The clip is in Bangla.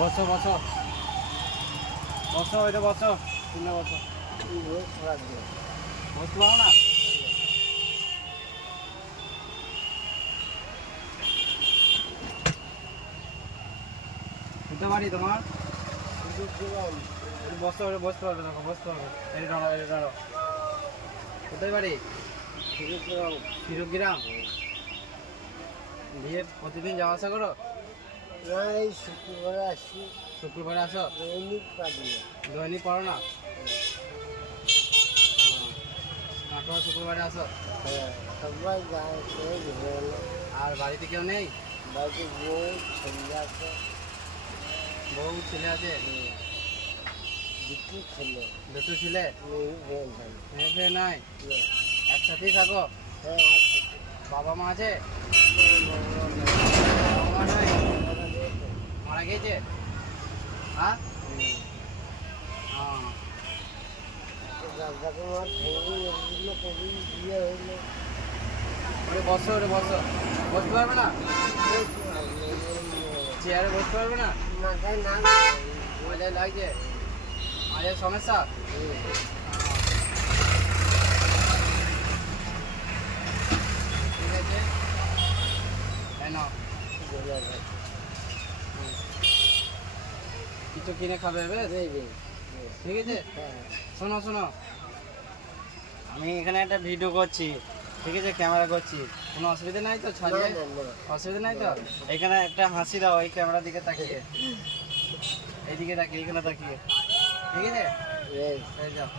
বসো বসো বসো, এটা বসো, কিনে বসো। বসতে পারো না? কোথায় বাড়ি তোমার? বসতে পারবে, বসতে পারবে, দেখো বসতে পারবে। এই দাঁড়ো, এই দাঁড়ো। কোথায় বাড়ি? শিরুগ্রাম। দিয়ে প্রতিদিন যাওয়া আসা করো? না, এই শুক্রবারে আসি। শুক্রবারে আসো? দৈনিক পারি না। দৈনিক পড়ো না? নাটোয়া শুক্রবারে আসো? হ্যাঁ, সবাই যায় করে ঘুরে এলো। আর বাড়িতে কেউ নেই? বাড়িতে বউ ছেলে আছে। বউ ছেলে আছে? দুটো ছেলে। দুটো ছেলে? মেয়ে মেয়ে ফেয়ে নাই? একসাথেই থাকো? হ্যাঁ আছে। বাবা মা আছে? বাবা মা নাই? মারা গিয়েছে? হ্যাঁ? হ্যাঁ। দাদাকে আমার ভেঙে এগুলো কবি বিয়ে হইলো। ওরে বসো, ওরে বসো। বসতে পারবে না? চেয়ারে বসতে পারবে না? মাথায় না মজায় লাগছে? মাঝে সমস্যা? ঠিক আছে, এই নাও। কিছু কিনে খাবে বেশ? ঠিক আছে, শোনো শোনো, আমি এখানে একটা ভিডিও করছি, ঠিক আছে, ক্যামেরা করছি, কোনো অসুবিধা নাই তো? ছাড়িয়ে অসুবিধা নাই তো? এখানে একটা হাসি দাও এই ক্যামেরার দিকে তাকিয়ে, এইদিকে তাকিয়ে, এখানে তাকিয়ে, ঠিক আছে, এই যাও।